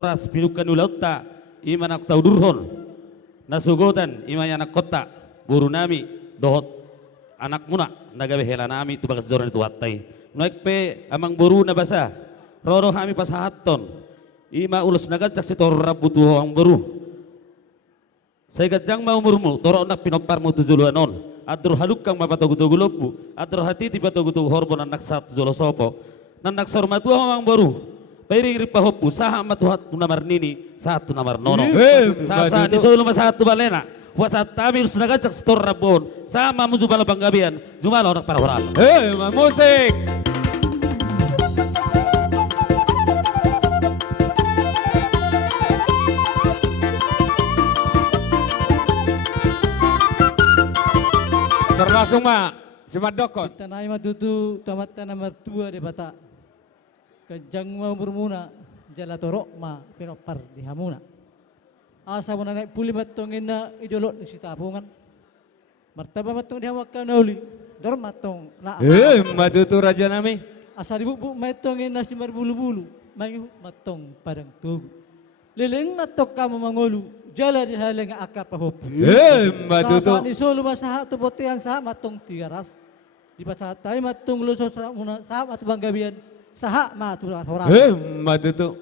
ras pinukan ulauta iman ak taudurhon nasugotan iman anak kota buru nami dohot anak muna nagabe hela nami tu bagas joran itu wattai naik pe amang buru na basa roro kami pas haton ima ulus nagat saksi tor rabu tu ang buru saya gajang mau murmu toro nak pinoparmu tu juluanon adur halukang mapatogutugu lopu adur hati tiba togutugu horbon anak satu jolo sopo nanak sormatu amang buru pairing ripa hopu saha matuhat namar nini satu namar nono sasa di solo satu balena wasat tamir sunagajak stor rabon sama muju bala banggabian jumala orang para orang musik terlangsung mak simat dokon tanah matutu tamat tanah mertua de bata kejang mau bermuna jala torok ma pinopar di hamuna asa muna naik puli matong ina idolot di sitapungan martaba matong di hawakan nauli dor matong na matutu raja nami asa dibubu matong ina simar bulu-bulu mangihu matong padang tugu lileng natok kamu mangolu jala di haleng akapahop matutu sasa ni solo masaha tu botian saha matong tigaras di pasaha tay matong luso sa muna saha matu banggabian saha matu horas matutu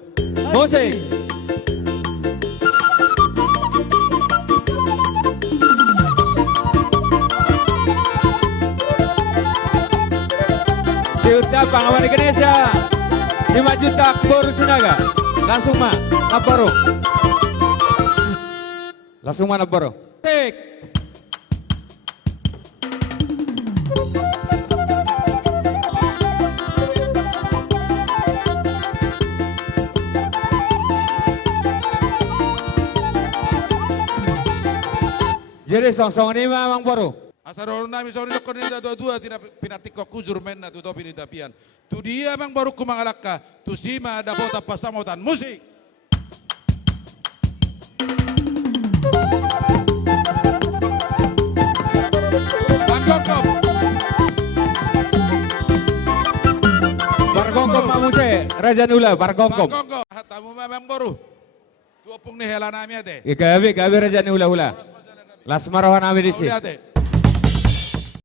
musik Siuta Pangawan Indonesia 5 juta boru sinaga langsung mah naboro langsung mah naboro tik jadi song-song ini memang baru Asaro nami sori lokon nida dua tidak pinatiko kujur menna tu topi tapian. Tu dia mang baru kumangalaka tu sima ada bota pasamotan musik. Bargongkop. Bargongkop mamuse Raja Nula Bargongkop. Bargongkop. Tamu mang baru. Tu opung ni hela nami ade. Gabi Raja Nula hula. Las marawan nami di sini.